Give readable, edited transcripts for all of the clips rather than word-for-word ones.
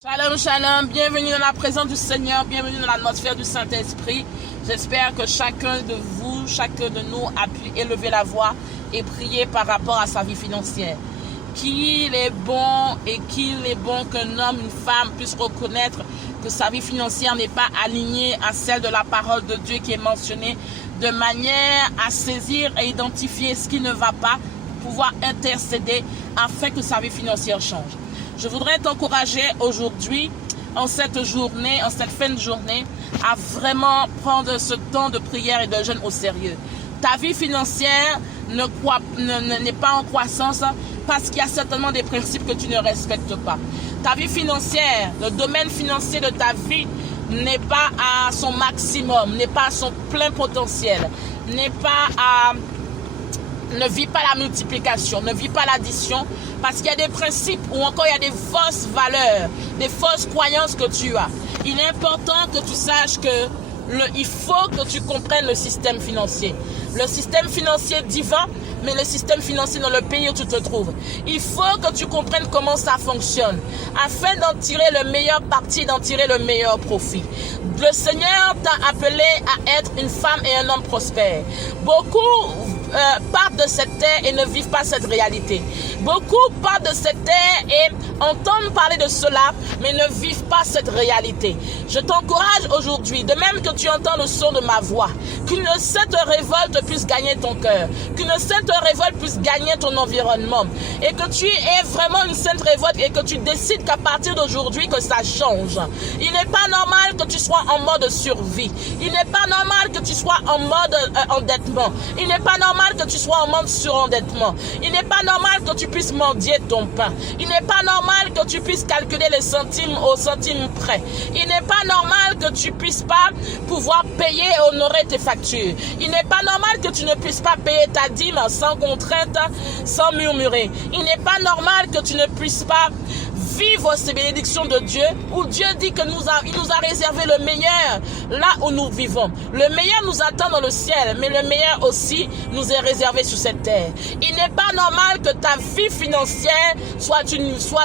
Shalom, shalom, bienvenue dans la présence du Seigneur, bienvenue dans l'atmosphère du Saint-Esprit. J'espère que chacun de vous, chacun de nous a pu élever la voix et prier par rapport à sa vie financière. Qu'il est bon et qu'il est bon qu'un homme, une femme puisse reconnaître que sa vie financière n'est pas alignée à celle de la parole de Dieu qui est mentionnée, de manière à saisir et identifier ce qui ne va pas, pour pouvoir intercéder afin que sa vie financière change. Je voudrais t'encourager aujourd'hui, en cette journée, en cette fin de journée, à vraiment prendre ce temps de prière et de jeûne au sérieux. Ta vie financière n'est pas en croissance parce qu'il y a certainement des principes que tu ne respectes pas. Ta vie financière, le domaine financier de ta vie n'est pas à son maximum, n'est pas à son plein potentiel, ne vit pas la multiplication, ne vit pas l'addition, parce qu'il y a des principes ou encore il y a des fausses valeurs, des fausses croyances que tu as. Il est important que tu saches que il faut que tu comprennes le système financier. Le système financier divin, mais le système financier dans le pays où tu te trouves. Il faut que tu comprennes comment ça fonctionne, afin d'en tirer le meilleur parti, d'en tirer le meilleur profit. Le Seigneur t'a appelé à être une femme et un homme prospère. Beaucoup partent de cette terre et ne vivent pas cette réalité. Beaucoup partent de cette terre et entendent parler de cela, mais ne vivent pas cette réalité. Je t'encourage aujourd'hui, de même que tu entends le son de ma voix, qu'une sainte révolte puisse gagner ton cœur, qu'une sainte révolte puisse gagner ton environnement, et que tu aies vraiment une sainte révolte et que tu décides qu'à partir d'aujourd'hui que ça change. Il n'est pas normal que tu sois en mode survie. Il n'est pas normal que tu sois en mode endettement. Il n'est pas normal que tu sois en mode surendettement. Il n'est pas normal que tu puisses mendier ton pain. Il n'est pas normal que tu puisses calculer les centimes au centime près. Il n'est pas normal que tu puisses pas pouvoir payer et honorer tes factures. Il n'est pas normal que tu ne puisses pas payer ta dîme sans contrainte, sans murmurer. Il n'est pas normal que tu ne puisses pas vivre ces bénédictions de Dieu, où Dieu dit que il nous a réservé le meilleur là où nous vivons. Le meilleur nous attend dans le ciel, mais le meilleur aussi nous est réservé sur cette terre. Il n'est pas normal que ta vie financière soit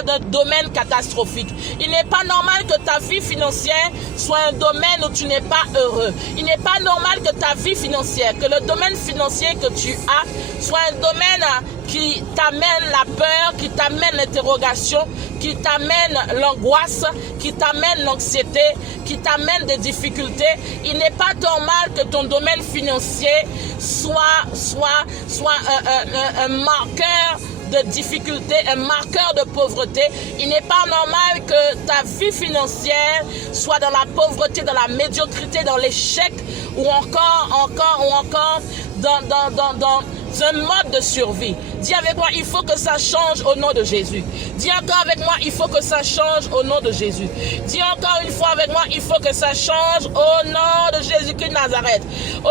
d'un domaine catastrophique. Il n'est pas normal que ta vie financière soit un domaine où tu n'es pas heureux. Il n'est pas normal que ta vie financière, que le domaine financier que tu as soit un domaine qui t'amène la peur, qui t'amène l'interrogation, qui t'amène l'angoisse, qui t'amène l'anxiété, qui t'amène des difficultés. Il n'est pas normal que ton domaine financier soit un marqueur de difficulté, un marqueur de pauvreté. Il n'est pas normal que ta vie financière soit dans la pauvreté, dans la médiocrité, dans l'échec ou encore dans un mode de survie. Dis avec moi, il faut que ça change au nom de Jésus. Dis encore avec moi, il faut que ça change au nom de Jésus. Dis encore une fois avec moi, il faut que ça change au nom de Jésus-Christ de Nazareth.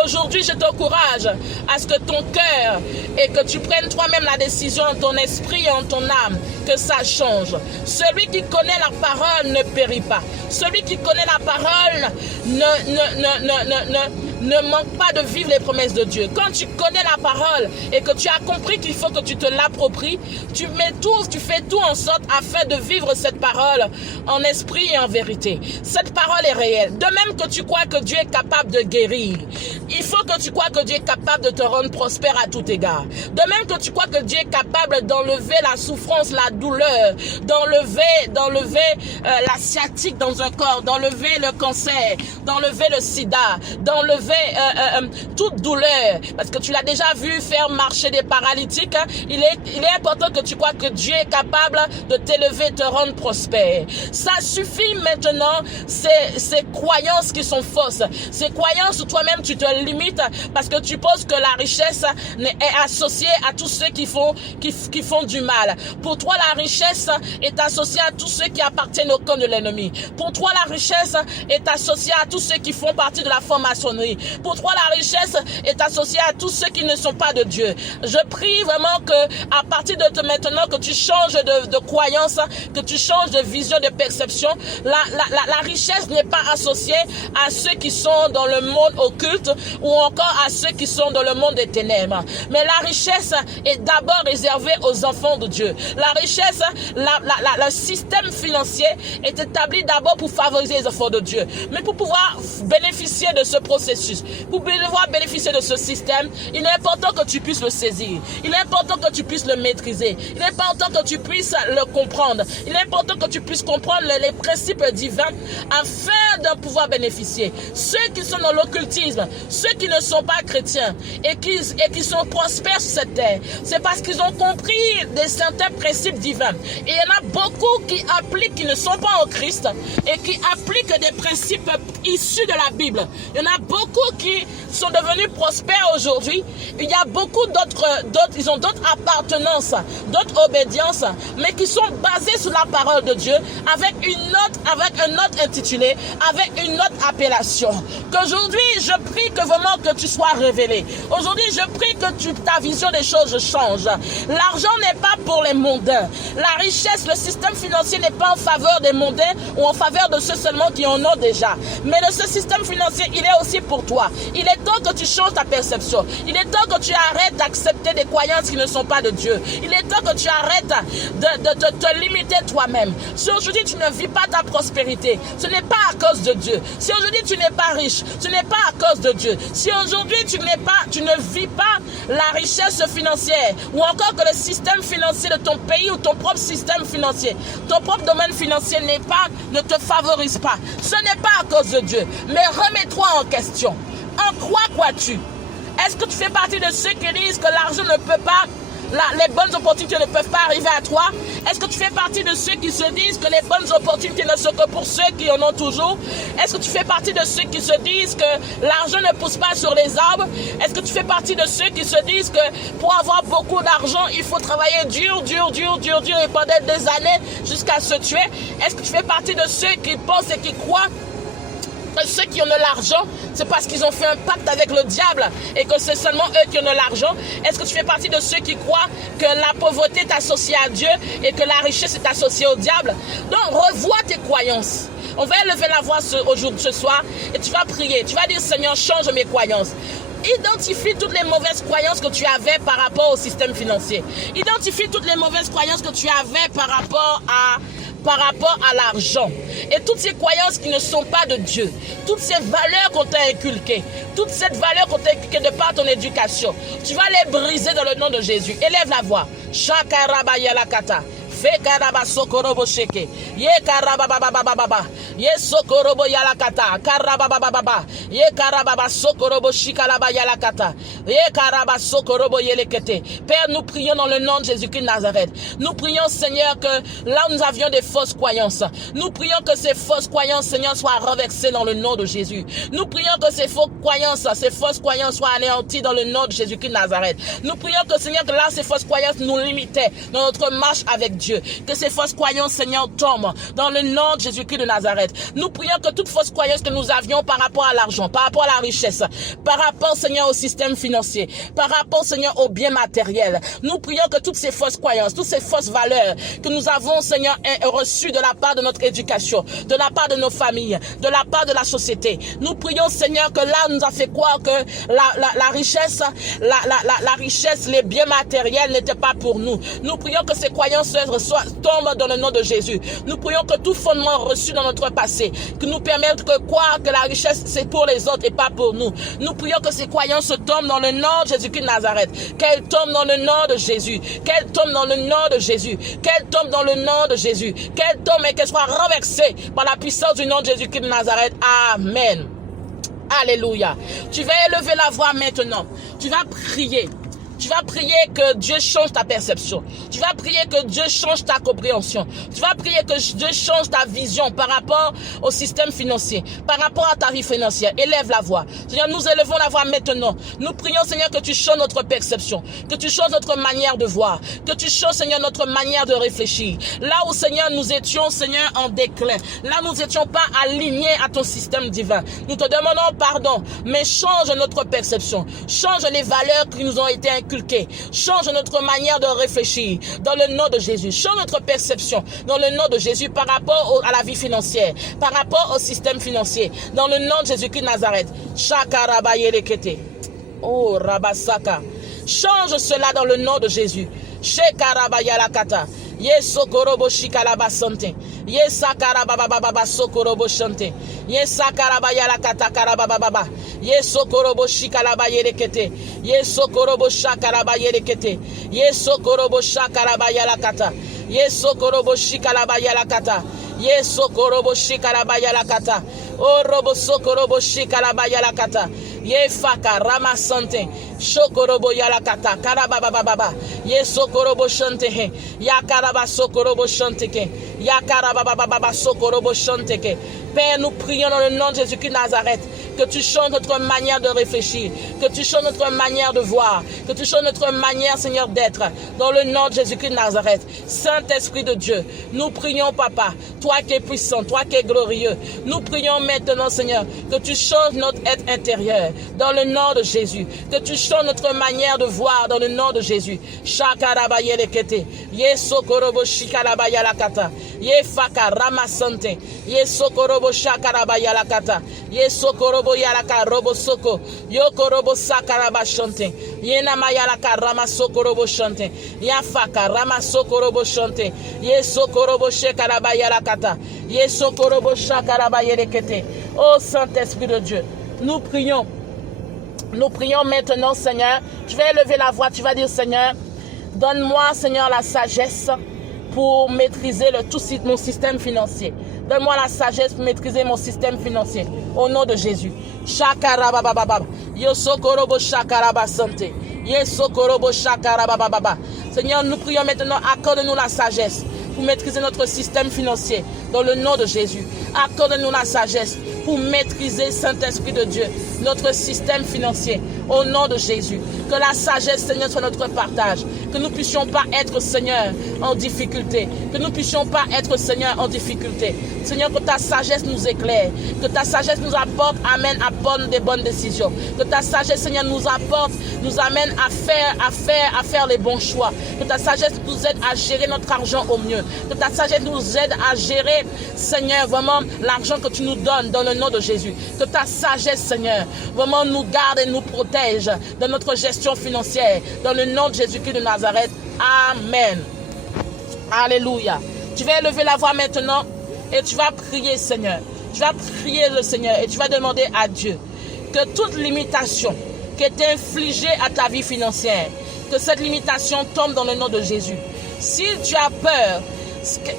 Aujourd'hui, je t'encourage à ce que ton cœur et que tu prennes toi-même la décision en ton esprit et en ton âme que ça change. Celui qui connaît la parole ne périt pas. Celui qui connaît la parole ne manque pas de vivre les promesses de Dieu. Quand tu connais la parole et que tu as compris qu'il faut que tu te l'appropries, tu fais tout en sorte afin de vivre cette parole en esprit et en vérité. Cette parole est réelle. De même que tu crois que Dieu est capable de guérir, il faut que tu crois que Dieu est capable de te rendre prospère à tout égard. De même que tu crois que Dieu est capable d'enlever la souffrance, la douleur, d'enlever la sciatique dans un corps, d'enlever le cancer, d'enlever le sida, d'enlever toute douleur, parce que tu l'as déjà vu faire marcher des paralytiques. Il est important que tu crois que Dieu est capable de t'élever et te rendre prospère. Ça suffit maintenant, ces croyances qui sont fausses, ces croyances où toi-même tu te limites parce que tu penses que la richesse est associée à tous ceux qui font du mal. Pour toi, la richesse est associée à tous ceux qui appartiennent au camp de l'ennemi. Pour toi, la richesse est associée à tous ceux qui font partie de la franc-maçonnerie. Pour toi, la richesse est associée à tous ceux qui ne sont pas de Dieu. Je prie vraiment que à partir de maintenant, que tu changes de croyance, que tu changes de vision, de perception. La richesse n'est pas associée à ceux qui sont dans le monde occulte ou encore à ceux qui sont dans le monde des ténèbres. Mais la richesse est d'abord réservée aux enfants de Dieu. La richesse richesse, le système financier est établi d'abord pour favoriser les efforts de Dieu. Mais pour pouvoir bénéficier de ce processus, pour pouvoir bénéficier de ce système, il est important que tu puisses le saisir. Il est important que tu puisses le maîtriser. Il est important que tu puisses le comprendre. Il est important que tu puisses comprendre les principes divins afin de pouvoir bénéficier. Ceux qui sont dans l'occultisme, ceux qui ne sont pas chrétiens et qui sont prospères sur cette terre, c'est parce qu'ils ont compris des certains principes divins. Et il y en a beaucoup qui appliquent, qui ne sont pas en Christ et qui appliquent des principes issus de la Bible. Il y en a beaucoup qui sont devenus prospères aujourd'hui. Il y a beaucoup d'autres, ils ont d'autres appartenances, d'autres obédiences, mais qui sont basées sur la parole de Dieu avec un autre intitulé, avec une autre appellation. Qu'aujourd'hui, je prie que vraiment que tu sois révélé. Aujourd'hui, je prie que ta vision des choses change. L'argent n'est pas pour les mondains. La richesse, le système financier n'est pas en faveur des mondains ou en faveur de ceux seulement qui en ont déjà. Mais ce système financier, il est aussi pour toi. Il est temps que tu changes ta perception. Il est temps que tu arrêtes d'accepter des croyances qui ne sont pas de Dieu. Il est temps que tu arrêtes de te limiter toi-même. Si aujourd'hui tu ne vis pas ta prospérité, ce n'est pas à cause de Dieu. Si aujourd'hui tu n'es pas riche, ce n'est pas à cause de Dieu. Si aujourd'hui tu ne vis pas la richesse financière, ou encore que le système financier de ton pays ou ton propre système financier, ton propre domaine financier ne te favorise pas, ce n'est pas à cause de Dieu. Mais remets-toi en question. En quoi crois-tu? Est-ce que tu fais partie de ceux qui disent que l'argent ne peut pas, les bonnes opportunités ne peuvent pas arriver à toi? Est-ce que tu fais partie de ceux qui se disent que les bonnes opportunités ne sont que pour ceux qui en ont toujours? Est-ce que tu fais partie de ceux qui se disent que l'argent ne pousse pas sur les arbres? Est-ce que tu fais partie de ceux qui se disent que pour avoir beaucoup d'argent, il faut travailler dur et pendant des années jusqu'à se tuer? Est-ce que tu fais partie de ceux qui pensent et qui croient que ceux qui ont de l'argent, c'est parce qu'ils ont fait un pacte avec le diable et que c'est seulement eux qui ont de l'argent? Est-ce que tu fais partie de ceux qui croient que la pauvreté est associée à Dieu et que la richesse est associée au diable? Donc revois tes croyances. On va élever la voix ce soir et tu vas prier. Tu vas dire: Seigneur, change mes croyances. Identifie toutes les mauvaises croyances que tu avais par rapport au système financier. Identifie toutes les mauvaises croyances que tu avais par rapport à l'argent. Et toutes ces croyances qui ne sont pas de Dieu. Toutes ces valeurs qu'on t'a inculquées. Toute cette valeur qu'on t'a inculquée de par ton éducation. Tu vas les briser dans le nom de Jésus. Élève la voix. Shakarabayalakata. Fekaraba sokorobo sheke. Ye karaba baba baba. Ye sokorobo yalakata. Karaba baba. Ye karaba sokorobo shikalaba yalakata. Ye karaba sokorobo yelekete. Père, nous prions dans le nom de Jésus-Christ de Nazareth. Nous prions, Seigneur, que là où nous avions des fausses croyances, nous prions que ces fausses croyances, Seigneur, soient renversées dans le nom de Jésus. Nous prions que ces fausses croyances soient anéanties dans le nom de Jésus-Christ de Nazareth. Nous prions que, Seigneur, que là, ces fausses croyances nous limitaient dans notre marche avec Dieu. Que ces fausses croyances, Seigneur, tombent dans le nom de Jésus-Christ de Nazareth. Nous prions que toute fausse croyance que nous avions par rapport à l'argent, par rapport à la richesse, par rapport, Seigneur, au système financier, par rapport, Seigneur, aux biens matériels, nous prions que toutes ces fausses croyances, toutes ces fausses valeurs que nous avons, Seigneur, reçues de la part de notre éducation, de la part de nos familles, de la part de la société, nous prions, Seigneur, que là, on nous a fait croire que la richesse, les biens matériels n'étaient pas pour nous. Nous prions que ces croyances tombent dans le nom de Jésus. Nous prions que tout fondement reçu dans notre passé, que nous permette de croire que la richesse c'est pour les autres et pas pour nous. Nous prions que ces croyances tombent dans le nom de Jésus-Christ de Nazareth. Qu'elles tombent dans le nom de Jésus. Qu'elles tombent dans le nom de Jésus. Qu'elles tombent dans le nom de Jésus. Qu'elles tombent et qu'elles soient renversées par la puissance du nom de Jésus-Christ de Nazareth. Amen. Alléluia. Tu vas élever la voix maintenant. Tu vas prier. Tu vas prier que Dieu change ta perception. Tu vas prier que Dieu change ta compréhension. Tu vas prier que Dieu change ta vision par rapport au système financier, par rapport à ta vie financière. Élève la voix. Seigneur, nous élevons la voix maintenant. Nous prions, Seigneur, que tu changes notre perception, que tu changes notre manière de voir, que tu changes, Seigneur, notre manière de réfléchir. Là où, Seigneur, nous étions, Seigneur, en déclin. Là, nous n'étions pas alignés à ton système divin. Nous te demandons pardon, mais change notre perception. Change les valeurs qui nous ont été inculquées. Change notre manière de réfléchir dans le nom de Jésus. Change notre perception dans le nom de Jésus par rapport à la vie financière, par rapport au système financier, dans le nom de Jésus-Christ de Nazareth. Shakarabayelekete. Oh, Rabasaka. Change cela dans le nom de Jésus. Shekarabayalakata. Ye sokorobo shikalaba sante. Ye sakaraba baba sokorobo shante. Ye sakaraba yala katakaraba baba. Ye sokorobo shikalaba yerekete. Ye sokorobo shakaraba yerekete. Ye sokorobo shakaraba yala kata. Ye sokorobo shikalaba yala kata. Ye sokorobo shikalaba yala kata. O robo sokorobo shikalaba yala kata. Ye faka rama sante. Shokorobo yala kata. Karaba baba. Ye sokorobo shante he. Ya karaba sokorobo shante ke. Ya karaba baba sokorobo shante ke. Père, nous prions dans le nom de Jésus-Christ de Nazareth que tu changes notre manière de réfléchir, que tu changes notre manière de voir, que tu changes notre manière, Seigneur, d'être. Dans le nom de Jésus-Christ de Nazareth, Saint-Esprit de Dieu, nous prions, Papa, toi qui es puissant, toi qui es glorieux. Nous prions maintenant, Seigneur, que tu changes notre être intérieur dans le nom de Jésus, que tu changes notre manière de voir dans le nom de Jésus. Shakarabayelekete, Yesokorobo Shikarabayalakata, Yefaka Ramasante, Yesokorobo Shakarabayalakata, Yesokorobo Yalaka Robo Soko, Yokorobo Sakaraba Shante, Yenamayalaka Ramasokorobo Shante, Yafaka Ramasokorobo Shante, Yesokorobo Shekarabayalakata, Yesokorobo Shakarabayelekete. Oh Saint-Esprit de Dieu, nous prions maintenant, Seigneur. Je vais élever la voix, tu vas dire, Seigneur, donne-moi, Seigneur, la sagesse pour maîtriser mon système financier. Donne-moi la sagesse pour maîtriser mon système financier. Au nom de Jésus. Shakarabababa. Yosokorobo shakaraba santé. Yesokorobo shakarabababa. Seigneur, nous prions maintenant, accorde-nous la sagesse pour maîtriser notre système financier. Dans le nom de Jésus. Accorde-nous la sagesse pour maîtriser, Saint-Esprit de Dieu, notre système financier. Au nom de Jésus. Que la sagesse, Seigneur, soit notre partage. Que nous ne puissions pas être, Seigneur, en difficulté. Que nous ne puissions pas être, Seigneur, en difficulté. Seigneur, que ta sagesse nous éclaire. Que ta sagesse nous apporte, amène, à prendre des bonnes décisions. Que ta sagesse, Seigneur, nous apporte, nous amène à faire les bons choix. Que ta sagesse nous aide à gérer notre argent au mieux. Que ta sagesse nous aide à gérer, Seigneur, vraiment l'argent que tu nous donnes dans le nom de Jésus. Que ta sagesse, Seigneur, vraiment nous garde et nous protège dans notre gestion financière. Dans le nom de Jésus-Christ de Nazareth. Amen. Alléluia. Tu vas élever la voix maintenant et tu vas prier, Seigneur. Tu vas prier le Seigneur et tu vas demander à Dieu que toute limitation qui est infligée à ta vie financière, que cette limitation tombe dans le nom de Jésus. Si tu as peur,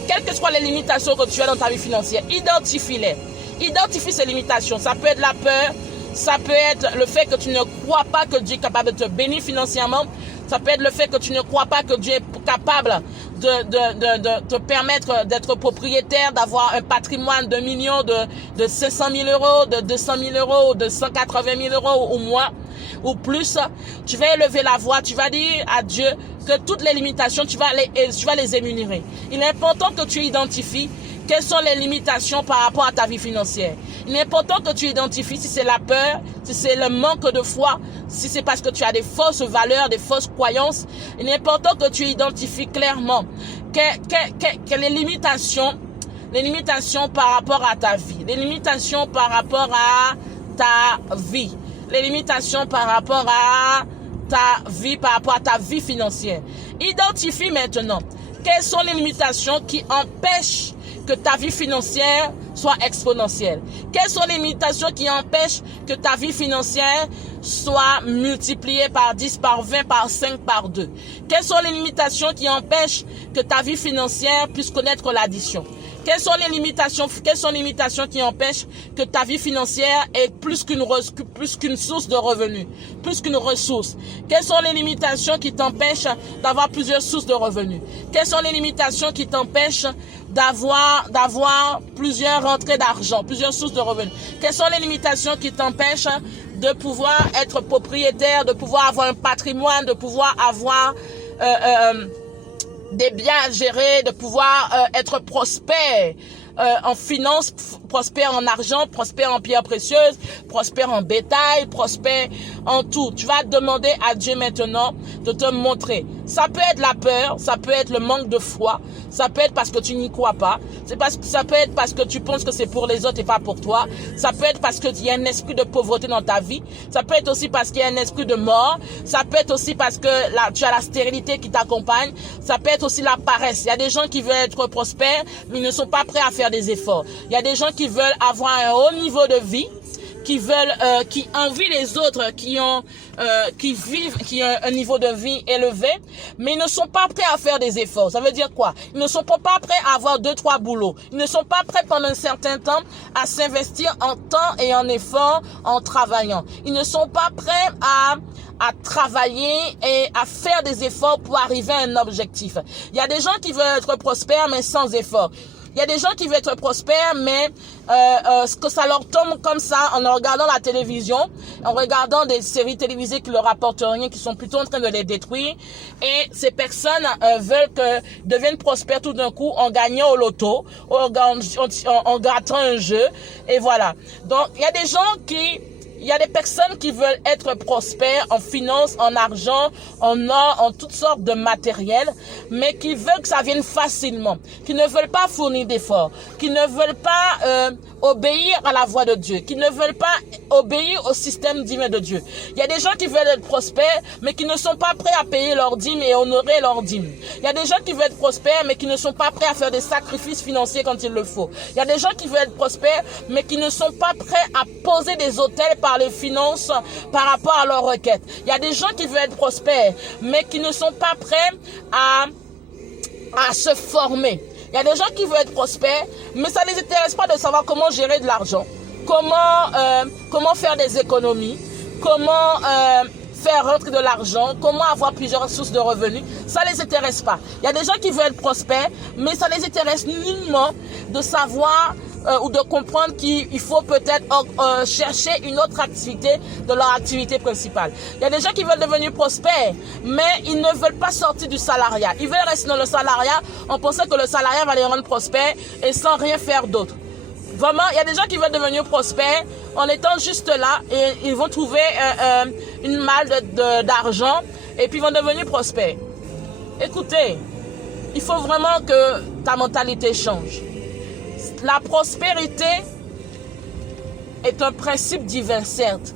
quelles que soient les limitations que tu as dans ta vie financière, identifie-les. Identifie ces limitations. Ça peut être la peur, ça peut être le fait que tu ne crois pas que Dieu est capable de te bénir financièrement. Ça peut être le fait que tu ne crois pas que Dieu est capable de te permettre d'être propriétaire, d'avoir un patrimoine de millions, de 500 000 euros, de 200 000 euros, de 180 000 euros ou moins, ou plus. Tu vas élever la voix, tu vas dire à Dieu que toutes les limitations, tu vas les énumérer. Il est important que tu identifies quelles sont les limitations par rapport à ta vie financière. Il est important que tu identifies si c'est la peur, si c'est le manque de foi, si c'est parce que tu as des fausses valeurs, des fausses croyances. Il est important que tu identifies clairement que les limitations par rapport à ta vie, les limitations par rapport à ta vie, les limitations par rapport à ta vie, par rapport à ta vie financière. Identifie maintenant quelles sont les limitations qui empêchent que ta vie financière soit exponentielle. Quelles sont les limitations qui empêchent que ta vie financière soit multipliée par 10, par 20, par 5, par 2? Quelles sont les limitations qui empêchent que ta vie financière puisse connaître l'addition? Quelles sont les limitations qui empêchent que ta vie financière ait plus qu'une source de revenus, plus qu'une ressource? Quelles sont les limitations qui t'empêchent d'avoir plusieurs sources de revenus? Quelles sont les limitations qui t'empêchent d'avoir plusieurs rentrées d'argent, plusieurs sources de revenus? Quelles sont les limitations qui t'empêchent de pouvoir être propriétaire, de pouvoir avoir un patrimoine, de pouvoir avoir des biens gérés, de pouvoir être prospère en finance, prospère en argent, prospère en pierres précieuses, prospère en bétail, prospère en tout? Tu vas demander à Dieu maintenant de te montrer Ça peut être la peur, ça peut être le manque de foi, ça peut être parce que tu n'y crois pas, ça peut être parce que tu penses que c'est pour les autres et pas pour toi, ça peut être parce qu'il y a un esprit de pauvreté dans ta vie, ça peut être aussi parce qu'il y a un esprit de mort, ça peut être aussi parce que tu as la stérilité qui t'accompagne, ça peut être aussi la paresse. Il y a des gens qui veulent être prospères, mais ils ne sont pas prêts à faire des efforts. Il y a des gens qui veulent avoir un haut niveau de vie, qui envient les autres qui ont un niveau de vie élevé, mais ils ne sont pas prêts à faire des efforts. Ça veut dire quoi? Ils ne sont pas prêts à avoir 2-3 boulots. Ils ne sont pas prêts pendant un certain temps à s'investir en temps et en effort en travaillant. Ils ne sont pas prêts à travailler et à faire des efforts pour arriver à un objectif. Il y a des gens qui veulent être prospères mais sans effort. Il y a des gens qui veulent être prospères, mais ce que ça leur tombe comme ça en regardant la télévision, en regardant des séries télévisées qui leur apportent rien, qui sont plutôt en train de les détruire. Et ces personnes veulent deviennent prospères tout d'un coup en gagnant au loto, en grattant un jeu. Et voilà. Donc, il y a des gens il y a des personnes qui veulent être prospères en finance, en argent, en or, en toutes sortes de matériel, mais qui veulent que ça vienne facilement, qui ne veulent pas fournir d'efforts, qui ne veulent pas obéir à la voix de Dieu, qui ne veulent pas obéir au système divin de Dieu. Il y a des gens qui veulent être prospères, mais qui ne sont pas prêts à payer leurs dîmes et honorer leurs dîmes. Il y a des gens qui veulent être prospères, mais qui ne sont pas prêts à faire des sacrifices financiers quand il le faut. Il y a des gens qui veulent être prospères, mais qui ne sont pas prêts à poser des autels par les finances par rapport à leurs requêtes. Il y a des gens qui veulent être prospères, mais qui ne sont pas prêts à se former. Il y a des gens qui veulent être prospères, mais ça ne les intéresse pas de savoir comment gérer de l'argent, comment faire des économies, comment faire rentrer de l'argent, comment avoir plusieurs sources de revenus. Ça ne les intéresse pas. Il y a des gens qui veulent être prospères, mais ça les intéresse nullement de savoir ou de comprendre qu'il faut peut-être chercher une autre activité de leur activité principale. Il y a des gens qui veulent devenir prospères, mais ils ne veulent pas sortir du salariat. Ils veulent rester dans le salariat en pensant que le salariat va les rendre prospères et sans rien faire d'autre. Vraiment, il y a des gens qui veulent devenir prospères en étant juste là et ils vont trouver une malle d'argent et puis ils vont devenir prospères. Écoutez, il faut vraiment que ta mentalité change. La prospérité est un principe divin, certes,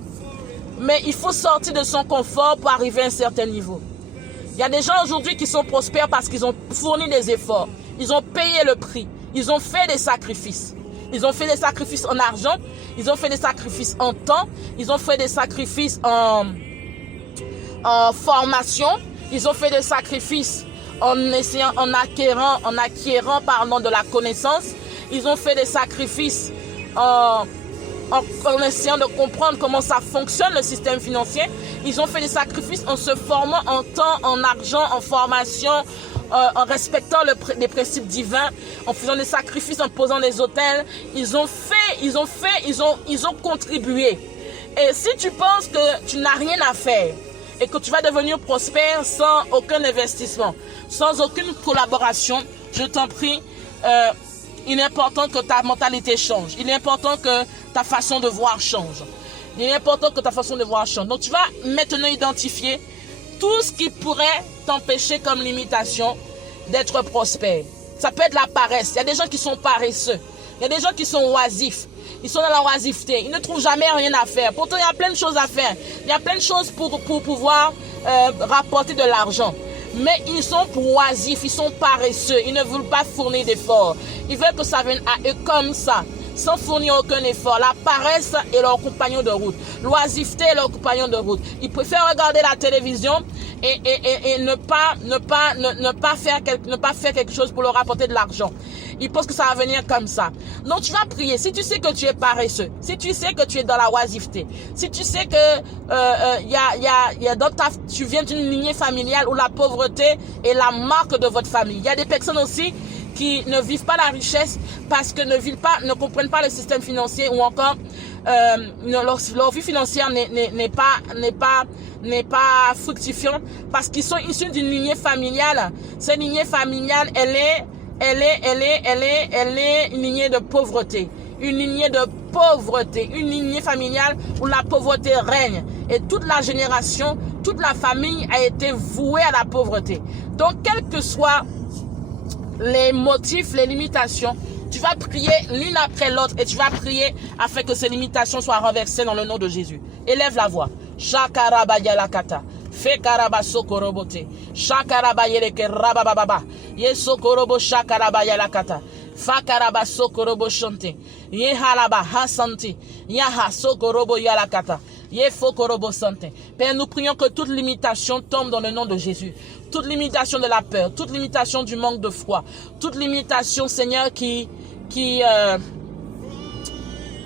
mais il faut sortir de son confort pour arriver à un certain niveau. Il y a des gens aujourd'hui qui sont prospères parce qu'ils ont fourni des efforts, ils ont payé le prix, ils ont fait des sacrifices. Ils ont fait des sacrifices en argent, ils ont fait des sacrifices en temps, ils ont fait des sacrifices en formation, ils ont fait des sacrifices en acquérant de la connaissance. Ils ont fait des sacrifices en essayant de comprendre comment ça fonctionne le système financier. Ils ont fait des sacrifices en se formant en temps, en argent, en formation, en respectant les principes divins, en faisant des sacrifices, en posant des autels. Ils ont contribué. Et si tu penses que tu n'as rien à faire et que tu vas devenir prospère sans aucun investissement, sans aucune collaboration, je t'en prie, il est important que ta mentalité change. Il est important que ta façon de voir change. Il est important que ta façon de voir change. Donc, tu vas maintenant identifier tout ce qui pourrait t'empêcher comme limitation d'être prospère. Ça peut être la paresse. Il y a des gens qui sont paresseux. Il y a des gens qui sont oisifs. Ils sont dans la oisiveté. Ils ne trouvent jamais rien à faire. Pourtant, il y a plein de choses à faire. Il y a plein de choses pour pouvoir rapporter de l'argent. Mais ils sont oisifs, ils sont paresseux, ils ne veulent pas fournir d'efforts. Ils veulent que ça vienne à eux comme ça, sans fournir aucun effort. La paresse est leur compagnon de route. L'oisiveté est leur compagnon de route. Ils préfèrent regarder la télévision et ne pas faire quelque chose pour leur apporter de l'argent. Ils pensent que ça va venir comme ça. Donc tu vas prier. Si tu sais que tu es paresseux, si tu sais que tu es dans la oisiveté, si tu sais que tu viens d'une lignée familiale où la pauvreté est la marque de votre famille. Il y a des personnes aussi qui ne vivent pas la richesse parce que ne comprennent pas le système financier ou encore leur vie financière n'est pas fructifiante parce qu'ils sont issus d'une lignée familiale. Cette lignée familiale, elle est une lignée de pauvreté. Une lignée de pauvreté, une lignée familiale où la pauvreté règne. Et toute la génération toute la famille a été vouée à la pauvreté. Donc, quels que soient les motifs, les limitations, tu vas prier l'une après l'autre et tu vas prier afin que ces limitations soient renversées dans le nom de Jésus. Élève la voix. Shakarabayalakata. Fekarabaso-korobote. Shakarabayeleke-rabababa. Yeso-korobo shakarabayalakata. Fakarabaso-korobo-shante. Yehalaba hasanti. Yahaso-korobo-yalakata. Yefo-korobo-sante. Père, nous prions que toute limitation tombe dans le nom de Jésus. Toute limitation de la peur, toute limitation du manque de foi, toute limitation, Seigneur,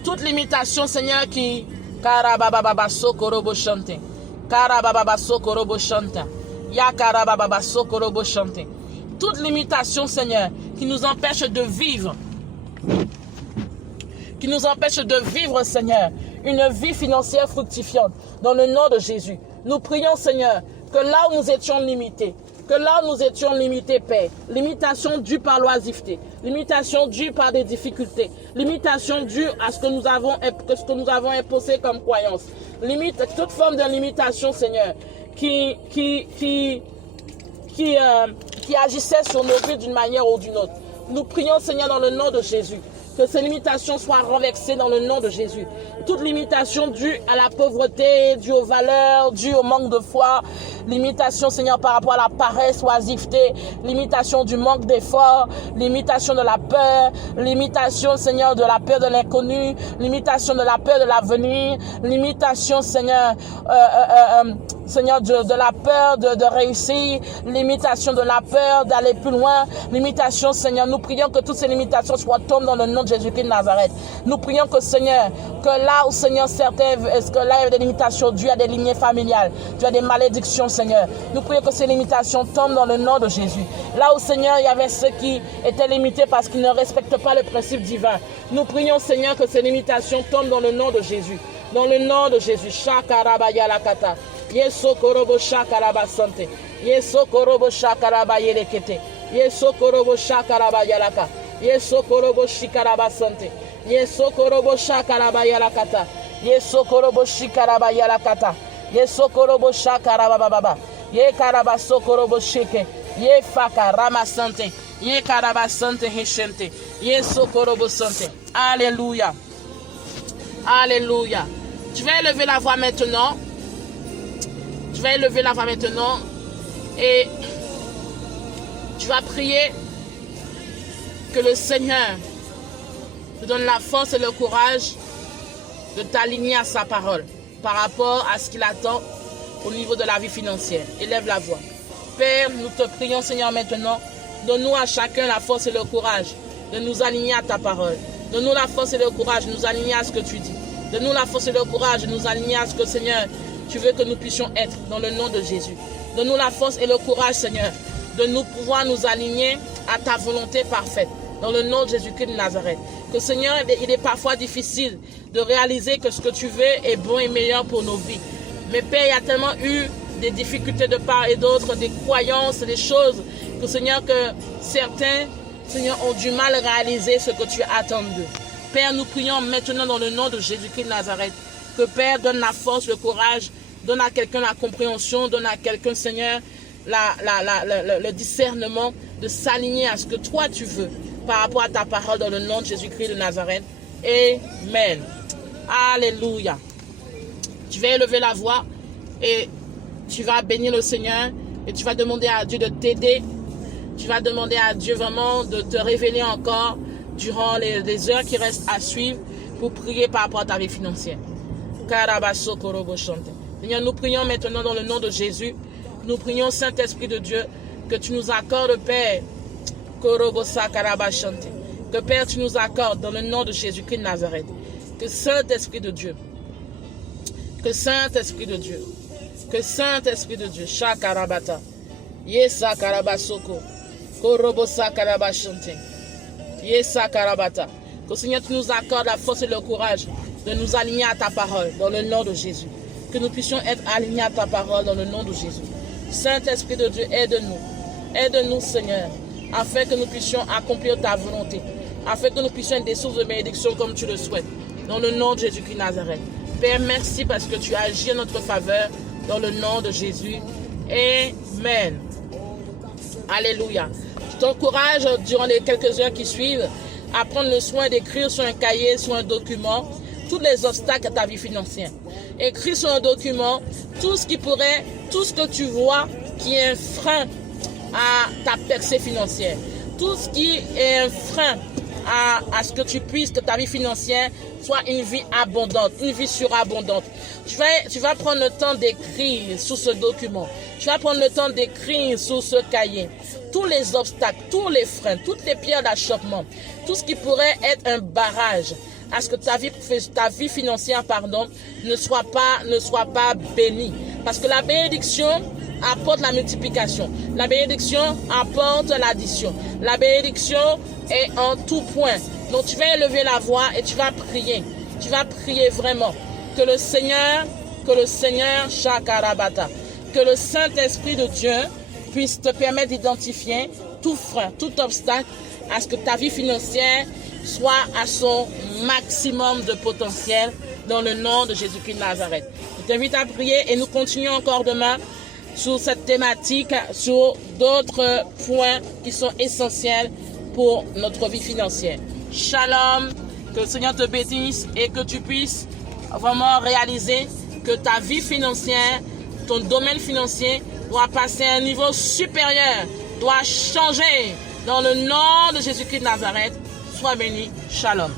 toute limitation, Seigneur, qui karabababa sokorobo chante, karabababa sokorobo chante, ya karabababa sokorobo chante. Toute limitation, Seigneur, qui nous empêche de vivre, Seigneur, une vie financière fructifiante, dans le nom de Jésus. Nous prions, Seigneur, que là où nous étions limités, Père, limitation due par l'oisiveté, limitation due par des difficultés, limitation due à ce que nous avons imposé comme croyance, toute forme de limitation, Seigneur, qui agissait sur nos vies d'une manière ou d'une autre. Nous prions, Seigneur, dans le nom de Jésus, que ces limitations soient renversées dans le nom de Jésus. Toute limitation due à la pauvreté, due aux valeurs, due au manque de foi, limitation, Seigneur, par rapport à la paresse, oisiveté, limitation du manque d'effort, limitation de la peur, limitation, Seigneur, de la peur de l'inconnu, limitation de la peur de l'avenir, limitation, Seigneur, Seigneur, de la peur de réussir, limitation de la peur d'aller plus loin, limitation, Seigneur. Nous prions que toutes ces limitations soient tombées dans le nom de Jésus-Christ de Nazareth. Nous prions que, Seigneur, que là où, Seigneur, est-ce que là il y a des limitations dues à des lignées familiales, dues à des malédictions, Seigneur. Nous prions que ces limitations tombent dans le nom de Jésus. Là où, Seigneur, il y avait ceux qui étaient limités parce qu'ils ne respectent pas le principe divin. Nous prions, Seigneur, que ces limitations tombent dans le nom de Jésus. Dans le nom de Jésus. Shakarabayalakata. Yesokorobo shakarabasante. Yesokorobo shakarabayelekete. Yesokorobo shakarabayalaka. Yesokorobo shikarabasante. Yesokorobo shakarabayalakata. Yesokorobo shikarabayalakata. Yesokorobo shakarabababa. Yekarabasokorobo shike. Yefakaramasante. Yekarabasante heshente. Yesokorobo sante. Alléluia. Alléluia. Tu vas élever la voix maintenant. Et tu vas prier que le Seigneur te donne la force et le courage de t'aligner à sa parole par rapport à ce qu'il attend au niveau de la vie financière. Élève la voix. Père, nous te prions, Seigneur, maintenant. Donne-nous à chacun la force et le courage de nous aligner à ta parole. Donne-nous la force et le courage de nous aligner à ce que tu dis. Donne-nous la force et le courage de nous aligner à ce que, Seigneur, tu veux que nous puissions être dans le nom de Jésus. Donne-nous la force et le courage, Seigneur, de nous pouvoir nous aligner à ta volonté parfaite. Dans le nom de Jésus-Christ de Nazareth. Que, Seigneur, il est parfois difficile de réaliser que ce que tu veux est bon et meilleur pour nos vies. Mais Père, il y a tellement eu des difficultés de part et d'autre, des croyances, des choses que, Seigneur, que certains, Seigneur, ont du mal à réaliser ce que tu attends d'eux. Père, nous prions maintenant dans le nom de Jésus-Christ de Nazareth. Que Père donne la force, le courage, donne à quelqu'un la compréhension, donne à quelqu'un, Seigneur, le discernement de s'aligner à ce que toi tu veux par rapport à ta parole dans le nom de Jésus-Christ de Nazareth. Amen. Alléluia. Tu vas élever la voix et tu vas bénir le Seigneur et tu vas demander à Dieu de t'aider. Tu vas demander à Dieu vraiment de te révéler encore durant les heures qui restent à suivre pour prier par rapport à ta vie financière. Seigneur, nous prions maintenant dans le nom de Jésus. Nous prions, Saint-Esprit de Dieu, que tu nous accordes, Père, que Père, tu nous accordes dans le nom de Jésus-Christ de Nazareth. Que Saint-Esprit de Dieu, Shakarabata, Yesa Karabasoko, Korobosa Karabashante, Yesa Karabata. Que Seigneur, tu nous accordes la force et le courage de nous aligner à ta parole dans le nom de Jésus. Que nous puissions être alignés à ta parole dans le nom de Jésus. Saint-Esprit de Dieu, aide-nous. Aide-nous, Seigneur, afin que nous puissions accomplir ta volonté. Afin que nous puissions être des sources de bénédiction comme tu le souhaites. Dans le nom de Jésus-Christ de Nazareth. Père, merci parce que tu as agi en notre faveur. dans le nom de Jésus. Amen. Alléluia. Je t'encourage durant les quelques heures qui suivent à prendre le soin d'écrire sur un cahier, sur un document, tous les obstacles à ta vie financière. Écris sur un document tout ce que tu vois qui est un frein à ta percée financière. Tout ce qui est un frein à ce que que ta vie financière soit une vie abondante, une vie surabondante. Tu vas prendre le temps d'écrire sur ce document. Tu vas prendre le temps d'écrire sur ce cahier tous les obstacles, tous les freins, toutes les pierres d'achoppement, tout ce qui pourrait être un barrage à ce que ta vie financière, ne soit pas bénie. Parce que la bénédiction apporte la multiplication. La bénédiction apporte l'addition. La bénédiction est en tout point. Donc tu vas élever la voix et tu vas prier. Tu vas prier vraiment. Que le Seigneur, Shakarabata, que le Saint-Esprit de Dieu puisse te permettre d'identifier tout frein, tout obstacle à ce que ta vie financière soit à son maximum de potentiel dans le nom de Jésus-Christ de Nazareth. Je t'invite à prier et nous continuons encore demain sur cette thématique, sur d'autres points qui sont essentiels pour notre vie financière. Shalom, que le Seigneur te bénisse et que tu puisses vraiment réaliser que ta vie financière, ton domaine financier doit passer à un niveau supérieur, doit changer dans le nom de Jésus-Christ de Nazareth. Sois béni. Shalom.